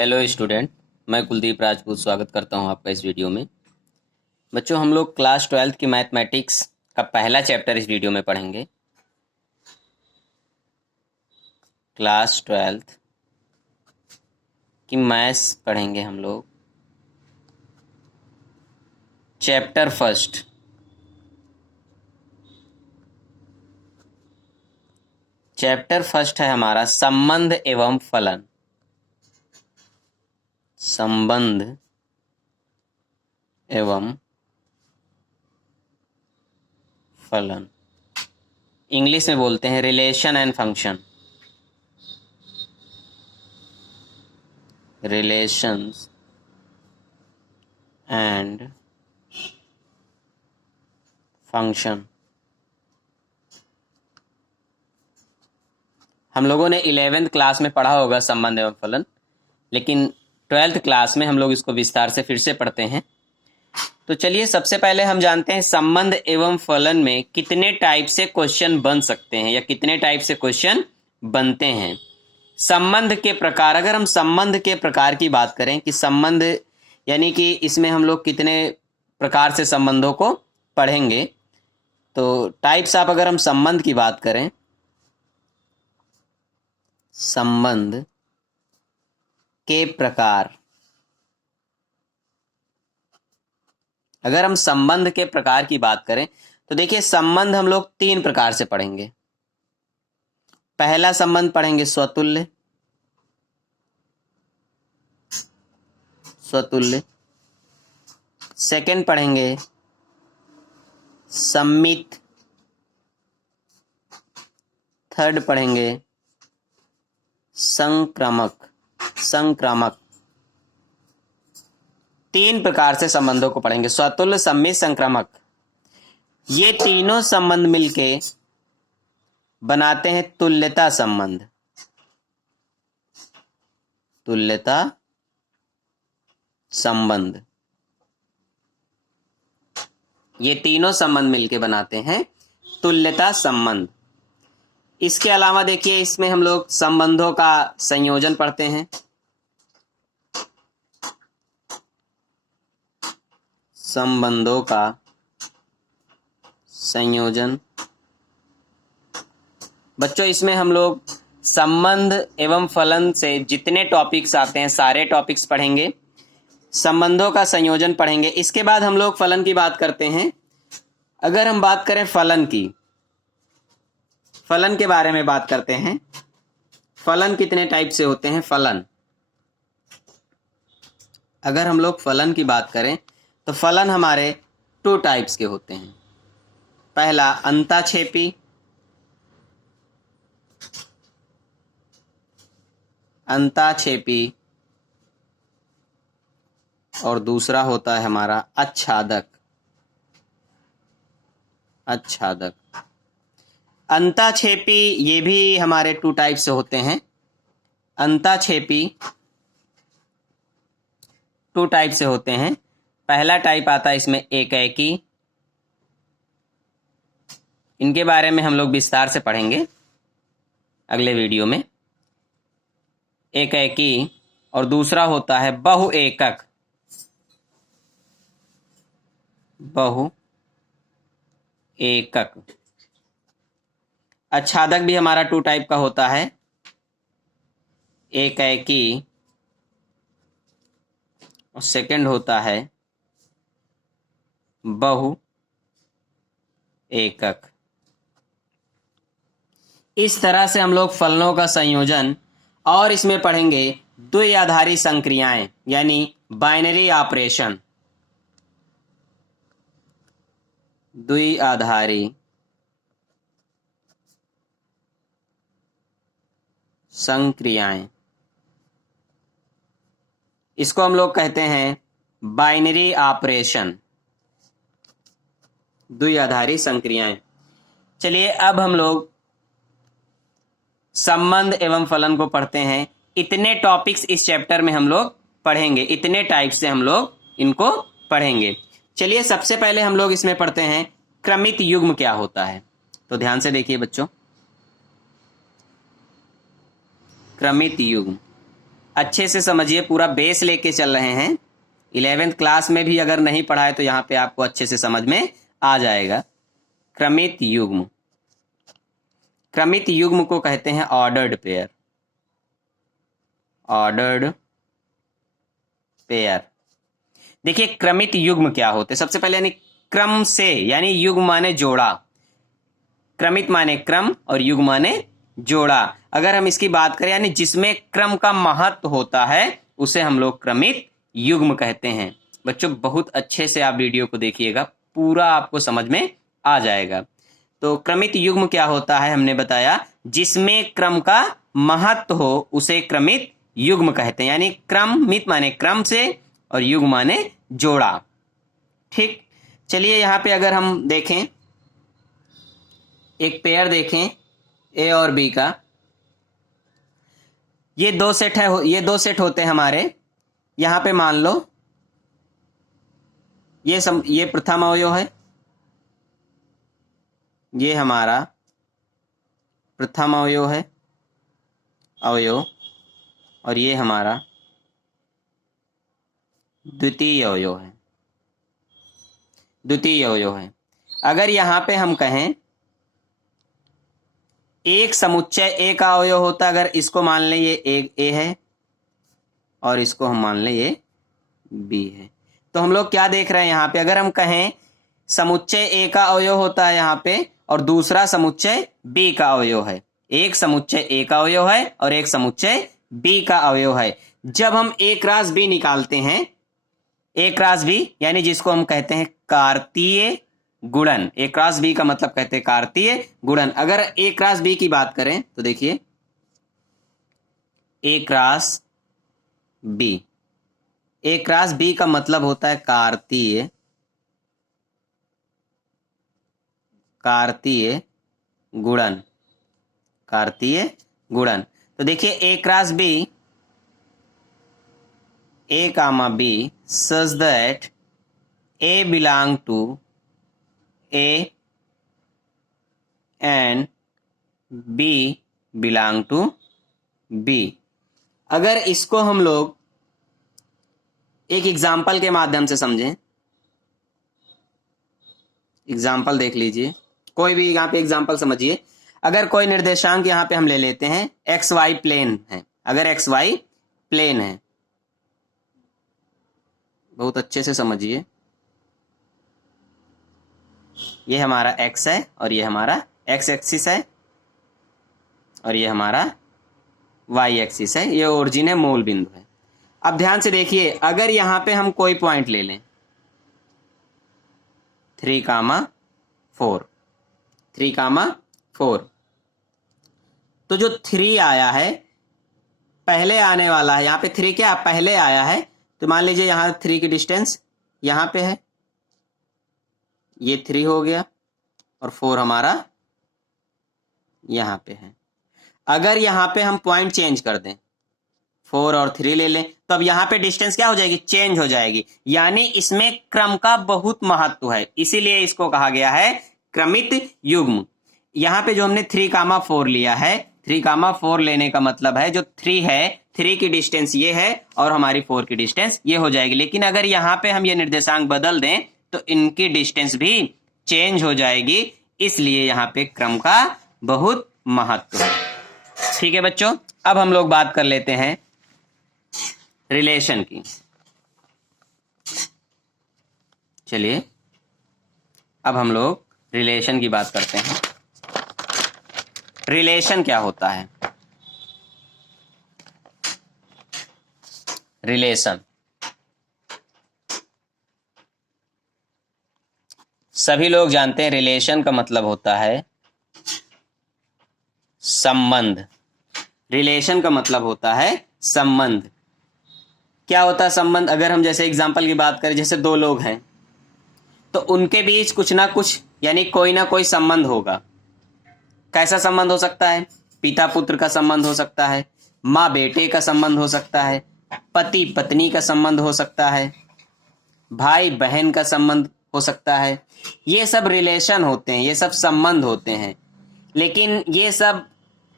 Hello student, मैं कुलदीप राजपूत स्वागत करता हूं आपका इस वीडियो में। बच्चों, हम लोग क्लास 12th की मैथमेटिक्स का पहला चैप्टर इस वीडियो में पढ़ेंगे। क्लास 12th की मैथ्स पढ़ेंगे हम लोग। चैप्टर फर्स्ट, है हमारा संबंध एवं फलन। संबंध एवं फलन, इंग्लिश में बोलते हैं relation and function. Relations and function. हम लोगों ने 11th क्लास में पढ़ा होगा संबंध एवं फलन, लेकिन 12th क्लास में हम लोग इसको विस्तार से फिर से पढ़ते हैं। तो चलिए, सबसे पहले हम जानते हैं संबंध एवं फलन में कितने टाइप से क्वेश्चन बन सकते हैं या कितने टाइप से क्वेश्चन बनते हैं। संबंध के प्रकार, अगर हम संबंध के प्रकार की बात करें कि संबंध यानी कि इसमें हम लोग कितने प्रकार से संबंधों को पढ़ेंगे, तो टाइप्स ऑफ अगर हम संबंध की बात करें, संबंध के प्रकार, अगर हम संबंध के प्रकार की बात करें तो देखिए, संबंध हम लोग 3 प्रकार से पढ़ेंगे। पहला संबंध पढ़ेंगे स्वतुल्य। सेकंड पढ़ेंगे सम्मित। थर्ड पढ़ेंगे संक्रामक। 3 प्रकार से संबंधों को पढ़ेंगे, स्वतुल्य, सम्मित, संक्रामक। ये तीनों संबंध मिलके बनाते हैं तुल्यता संबंध। ये तीनों संबंध मिलके बनाते हैं तुल्यता संबंध। इसके अलावा देखिए, इसमें हम लोग संबंधों का संयोजन पढ़ते हैं। संबंधों का संयोजन, बच्चों इसमें हम लोग संबंध एवं फलन से जितने टॉपिक्स आते हैं सारे टॉपिक्स पढ़ेंगे, संबंधों का संयोजन पढ़ेंगे। इसके बाद हम लोग फलन की बात करते हैं। अगर हम बात करें फलन के बारे में बात करते हैं, फलन कितने टाइप से होते हैं। अगर हम लोग फलन की बात करें तो फलन हमारे 2 टाइप्स के होते हैं। पहला अंताक्षेपी और दूसरा होता है हमारा आच्छादक। अंताक्षेपी ये भी हमारे 2 टाइप से होते हैं। अंताक्षेपी 2 टाइप से होते हैं। पहला टाइप आता है इसमें एकैकी। इनके बारे में हम लोग विस्तार से पढ़ेंगे अगले वीडियो में। एकैकी और दूसरा होता है बहुएकक। आच्छादक भी हमारा 2 टाइप का होता है, एकैकी और सेकंड होता है बहुएकक। इस तरह से हम लोग फलनों का संयोजन और इसमें पढ़ेंगे द्विआधारी संक्रियाएं यानी बाइनरी ऑपरेशन। द्विआधारी संक्रियाएं, इसको हम लोग कहते हैं बाइनरी ऑपरेशन, द्विआधारी संक्रियाएं। चलिए, अब हम लोग संबंध एवं फलन को पढ़ते हैं। इतने टॉपिक्स इस चैप्टर में हम लोग पढ़ेंगे, इतने टाइप से हम लोग इनको पढ़ेंगे। चलिए, सबसे पहले हम लोग इसमें पढ़ते हैं क्रमित युग्म क्या होता है। तो ध्यान से देखिए बच्चों, क्रमित युग्म अच्छे से समझिए, पूरा बेस लेके चल रहे हैं। 11th क्लास में भी अगर नहीं पढ़ा है तो यहाँ पे आपको अच्छे से समझ में आ जाएगा। क्रमित युग्म, क्रमित युग्म को कहते हैं ऑर्डर्ड पेयर। Ordered pair. देखिए क्रमित युग्म क्या होते हैं। सबसे पहले यानी क्रम से, यानी युग्म माने जोड़ा, क्रमित माने क्रम और युग्म माने जोड़ा। अगर हम इसकी बात करें यानी जिसमें क्रम का महत्व होता है उसे हम लोग क्रमित युग्म कहते हैं। बच्चों बहुत अच्छे से आप वीडियो को देखिएगा, पूरा आपको समझ में आ जाएगा। तो क्रमित युग्म क्या होता है, हमने बताया जिसमें क्रम का महत्व हो उसे क्रमित युग्म कहते हैं। यानी क्रमित माने क्रम से और युग्म माने जोड़ा। ठीक, चलिए यहाँ पे अगर हम देखें, एक पेयर देखें ए और बी का, ये दो सेट है, ये दो सेट होते हैं हमारे। यहां पे मान लो ये प्रथम अवयव है, ये हमारा प्रथम अवयव है, अवयव, और ये हमारा द्वितीय अवयव है, द्वितीय अवयव है। अगर यहां पे हम कहें एक समुच्चय ए का अवयव होता, अगर इसको मान लें ये एक ए है और इसको हम मान लें ये बी है, तो हम लोग क्या देख रहे हैं यहाँ पे, अगर हम कहें समुच्चय ए का अवयव होता है यहाँ पे और दूसरा समुच्चय बी का अवयव है, एक समुच्चय ए का अवयव है और एक समुच्चय बी का अवयव है। जब हम ए क्रॉस बी निकालते हैं, ए क्रॉस बी यानी जिसको हम कहते हैं कार्तीय गुणन, ए क्रॉस बी का मतलब कहते हैं कार्तीय गुणन। अगर ए क्रॉस बी की बात करें तो देखिए A cross B, A cross B का मतलब होता है कार्तीय, कार्तीय गुणन, कार्तीय गुणन। तो देखिए A cross B, A comma B such that A belong to A and B belong to B। अगर इसको हम लोग एक एग्जाम्पल के माध्यम से समझें, एग्जाम्पल देख लीजिए, कोई भी यहाँ पे एग्जाम्पल समझिए। अगर कोई निर्देशांक यहाँ पे हम ले लेते हैं, एक्स वाई प्लेन है, अगर एक्स वाई प्लेन है, बहुत अच्छे से समझिए, ये हमारा x है और ये हमारा x एक्सिस है और ये हमारा y एक्सिस है, ये ओरिजिन है, मूल बिंदु है। अब ध्यान से देखिए, अगर यहां पे हम कोई पॉइंट ले लें 3,4, 3,4, तो जो 3 आया है पहले आने वाला है, यहां पे 3 क्या पहले आया है, तो मान लीजिए यहां 3 की डिस्टेंस यहां पे है, ये 3 हो गया और 4 हमारा यहां पे है। अगर यहां पे हम पॉइंट चेंज कर दें, 4 और 3 ले लें, तो अब यहां पे डिस्टेंस क्या हो जाएगी, चेंज हो जाएगी। यानी इसमें क्रम का बहुत महत्व है, इसीलिए इसको कहा गया है क्रमित युग्म। यहां पे जो हमने 3,4 लिया है, 3,4 लेने का मतलब है जो 3 है, 3 की डिस्टेंस ये है और हमारी 4 की डिस्टेंस ये हो जाएगी। लेकिन अगर यहां पे हम ये निर्देशांक बदल दें तो इनकी डिस्टेंस भी चेंज हो जाएगी, इसलिए यहां पे क्रम का बहुत महत्व है। ठीक है बच्चों, अब हम लोग बात कर लेते हैं रिलेशन की। चलिए अब हम लोग रिलेशन की बात करते हैं। रिलेशन क्या होता है? रिलेशन, सभी लोग जानते हैं रिलेशन का मतलब होता है संबंध। रिलेशन का मतलब होता है संबंध। क्या होता है संबंध? अगर हम जैसे एग्जांपल की बात करें, जैसे दो लोग हैं तो उनके बीच कुछ ना कुछ यानी कोई ना कोई संबंध होगा। कैसा संबंध हो सकता है? पिता पुत्र का संबंध हो सकता है, माँ बेटे का संबंध हो सकता है, पति पत्नी का संबंध हो सकता है, भाई बहन का संबंध हो सकता है। ये सब रिलेशन होते हैं, ये सब संबंध होते हैं। लेकिन ये सब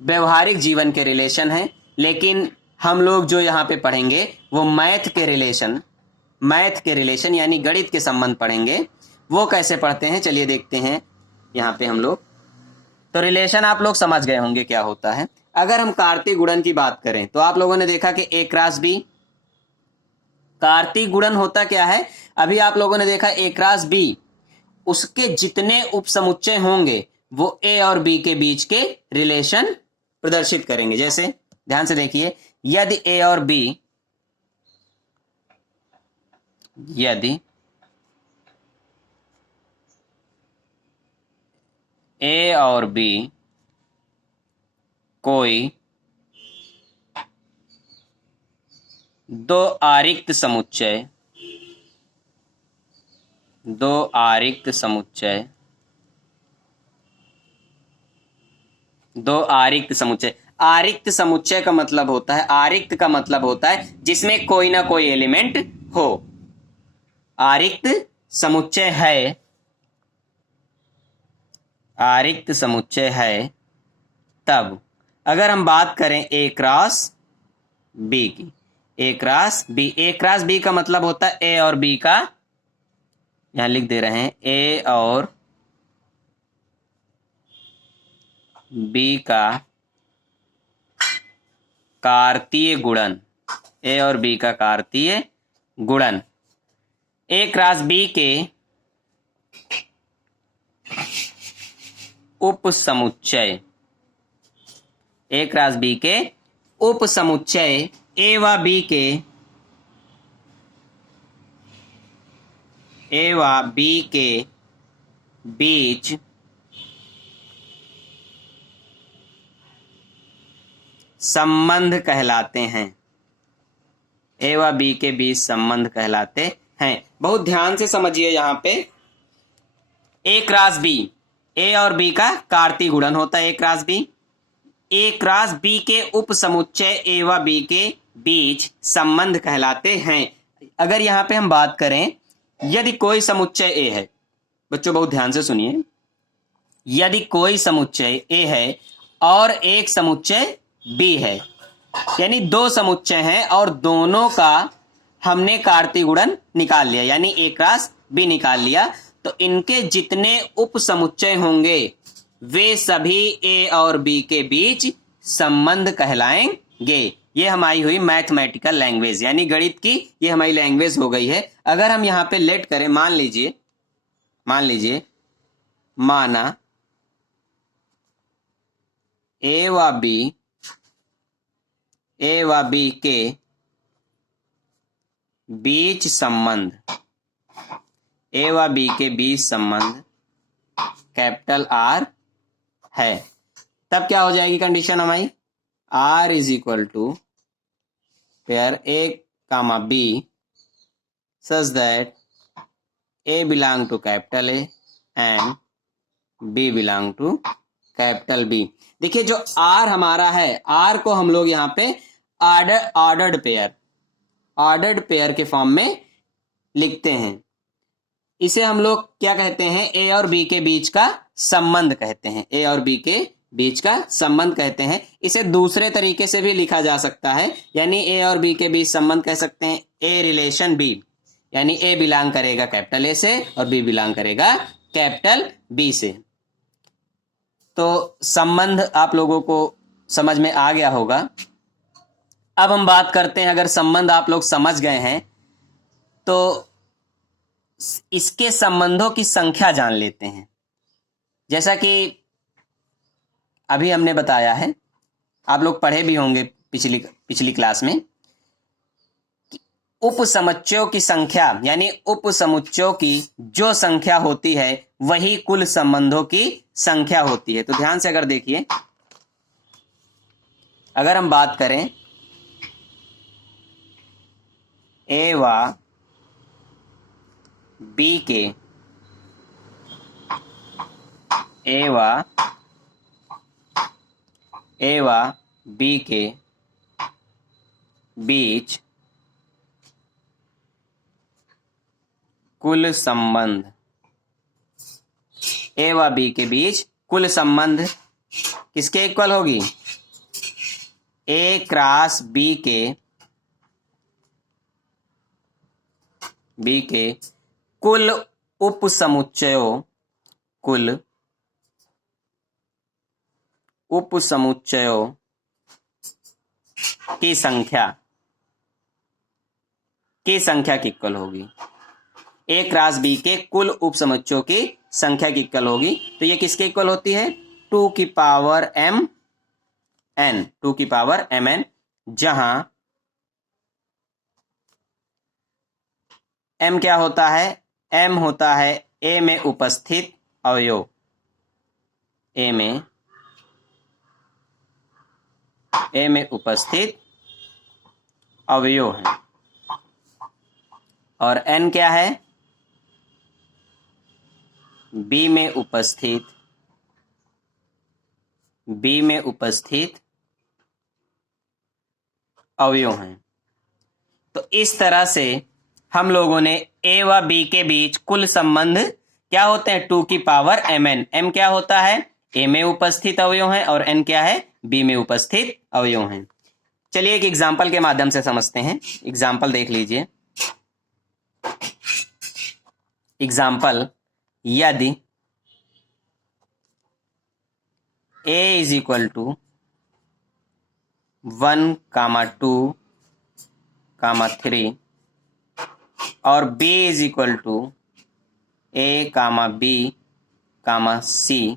व्यवहारिक जीवन के रिलेशन हैं। लेकिन हम लोग जो यहाँ पे पढ़ेंगे वो मैथ के रिलेशन यानी गणित के संबंध पढ़ेंगे। वो कैसे पढ़ते हैं चलिए देखते हैं यहाँ पे हम लोग। तो रिलेशन आप लोग समझ गए होंगे क्या होता है। अगर हम कार्तीय गुणन की बात करें तो आप लोगों ने देखा कि ए क्रॉस बी, कार्तीय गुणन होता क्या है, अभी आप लोगों ने देखा ए क्रॉस बी, उसके जितने उपसमुच्चय होंगे वो ए और बी के बीच के रिलेशन प्रदर्शित करेंगे। जैसे ध्यान से देखिए, यदि ए और बी कोई दो आरिक्त समुच्चय, आरिक्त समुच्चय का मतलब होता है, आरिक्त का मतलब होता है जिसमें कोई ना कोई एलिमेंट हो। आरिक्त समुच्चय है तब। अगर हम बात करें ए क्रॉस बी की, ए क्रॉस बी का मतलब होता है ए और बी का, यहां लिख दे रहे हैं, ए और बी का कार्तीय गुणन, ए और बी का कार्तीय गुणन। ए क्रॉस बी के उपसमुच्चय, ए क्रॉस बी के उपसमुच्चय ए व बी के बीच संबंध कहलाते हैं। ए व बी के बीच संबंध कहलाते हैं। बहुत ध्यान से समझिए यहाँ पे, ए क्रॉस बी, ए और बी का कार्तीय गुणन होता है ए क्रॉस बी। ए क्रॉस बी के उपसमुच्चय ए व बी के बीच संबंध कहलाते हैं। अगर यहाँ पे हम बात करें, यदि कोई समुच्चय ए है, बच्चों बहुत ध्यान से सुनिए, यदि कोई समुच्चय ए है और एक समुच्चय बी है, यानी दो समुच्चय हैं और दोनों का हमने कार्तीय गुणन निकाल लिया, यानी ए क्रॉस बी निकाल लिया, तो इनके जितने उपसमुच्चय होंगे वे सभी ए और बी के बीच संबंध कहलाएंगे। ये हमारी हुई मैथमेटिकल लैंग्वेज, यानी गणित की ये हमारी लैंग्वेज हो गई है। अगर हम यहां पे लेट करें, मान लीजिए माना ए व बी के बीच संबंध कैपिटल आर है, तब क्या हो जाएगी कंडीशन हमारी, R is equal to pair A comma B such that A belong to capital A and B belong to capital B। देखिए जो R हमारा है, R को हम लोग यहाँ पे ऑर्डर्ड पेयर के फॉर्म में लिखते हैं। इसे हम लोग क्या कहते हैं, ए और बी के बीच का संबंध कहते हैं, ए और बी के बीच का संबंध कहते हैं। इसे दूसरे तरीके से भी लिखा जा सकता है, यानी ए और बी के बीच संबंध कह सकते हैं ए रिलेशन बी, यानी ए बिलोंग करेगा कैपिटल ए से और बी बिलोंग करेगा कैपिटल बी से। तो संबंध आप लोगों को समझ में आ गया होगा। अब हम बात करते हैं, अगर संबंध आप लोग समझ गए हैं तो इसके संबंधों की संख्या जान लेते हैं। जैसा कि अभी हमने बताया है, आप लोग पढ़े भी होंगे पिछली क्लास में, उपसमुच्चयों की संख्या यानी उपसमुच्चयों की जो संख्या होती है वही कुल संबंधों की संख्या होती है। तो ध्यान से अगर देखिए, अगर हम बात करें ए व बी के, ए व बी के बीच कुल संबंध, ए व बी के बीच कुल संबंध किसके इक्वल होगी, ए क्रॉस बी के कुल उपसमुच्चयों की संख्या की इक्वल होगी। ए क्रॉस बी के कुल उपसमुच्चयों की संख्या की इक्वल होगी। तो ये किसके इक्वल होती है? 2 की पावर m n, जहां m क्या होता है? m होता है A में उपस्थित अवयव, A में उपस्थित अवयव है, और n क्या है? B में उपस्थित अवयव हैं। तो इस तरह से हम लोगों ने A व B के बीच कुल संबंध क्या होते हैं? 2 की पावर mn। m क्या होता है? A में उपस्थित अवयव हैं, और n क्या है? B में उपस्थित अवयव हैं। चलिए एक एग्जाम्पल के माध्यम से समझते हैं। एग्जाम्पल देख लीजिए। एग्जाम्पल, यदि A इज इक्वल टू 1, 2, 3 और B is equal to A, B, C,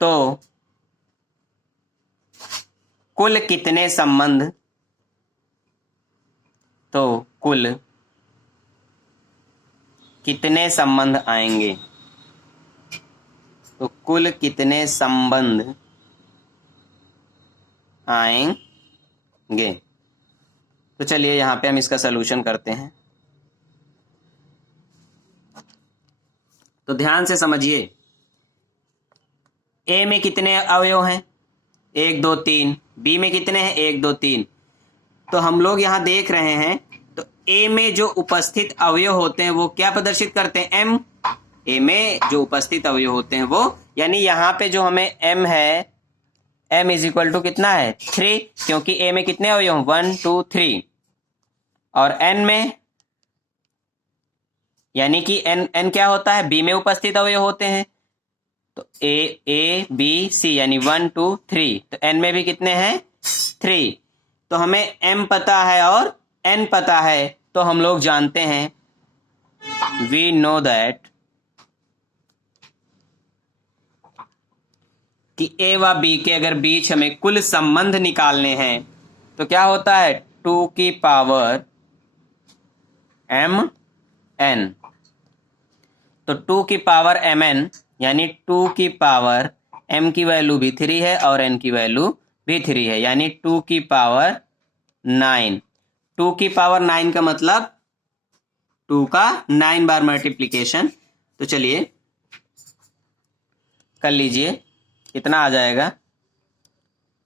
तो कुल कितने संबंध आएंगे? तो कुल कितने संबंध आएंगे? तो चलिए यहां पे हम इसका सलूशन करते हैं। तो ध्यान से समझिए। ए में कितने अवयव हैं? 1, 2, 3। बी में कितने हैं? 1, 2, 3। तो हम लोग यहां देख रहे हैं, तो ए में जो उपस्थित अवयव होते हैं वो क्या प्रदर्शित करते हैं? m। ए में जो उपस्थित अवयव होते हैं वो, यानी यहां पे जो हमें m है, m इज इक्वल टू कितना है? 3, क्योंकि ए में कितने अवयव? 1, 2, 3। और n में, यानी कि n क्या होता है? b में उपस्थित अवयव होते हैं। तो a b c यानी 1, 2, 3। तो n में भी कितने हैं? 3। तो हमें m पता है और n पता है, तो हम लोग जानते हैं, वी नो दैट, कि a व b के अगर बीच हमें कुल संबंध निकालने हैं तो क्या होता है? 2 की पावर m n। तो 2 की पावर mn यानी 2 की पावर m की वैल्यू भी 3 है और n की वैल्यू भी 3 है, यानी 2 की पावर 9। 2 की पावर 9 का मतलब 2 का 9 बार मल्टीप्लिकेशन। तो चलिए कर लीजिए, कितना आ जाएगा?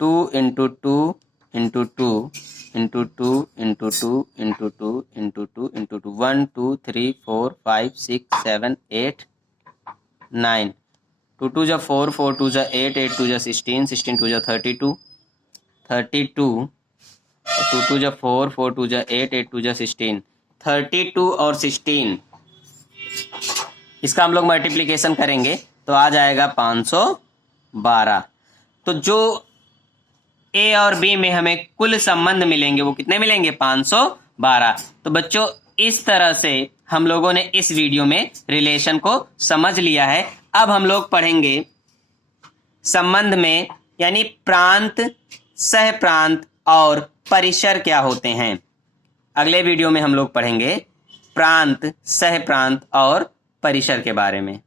2 into 2 into 2 into 2 into 2 into 2 into 2 into 2 1, 2, 3, 4, 5, 6, 7, 8, 9। 2 2 जा 4, 4 2 जा 8, 8 2 जा 16, 16 2 जा 32, 32, 2 2 जा 4, 4 2 जा 8, 8 2 जा 16, 32 और 16, इसका हम लोग मल्टीप्लिकेशन करेंगे तो आ जाएगा 512। तो जो ए और बी में हमें कुल संबंध मिलेंगे वो कितने मिलेंगे? 512। तो बच्चों इस तरह से हम लोगों ने इस वीडियो में रिलेशन को समझ लिया है। अब हम लोग पढ़ेंगे संबंध में, यानी प्रांत, सह प्रांत और परिसर क्या होते हैं। अगले वीडियो में हम लोग पढ़ेंगे प्रांत, सह प्रांत और परिसर के बारे में।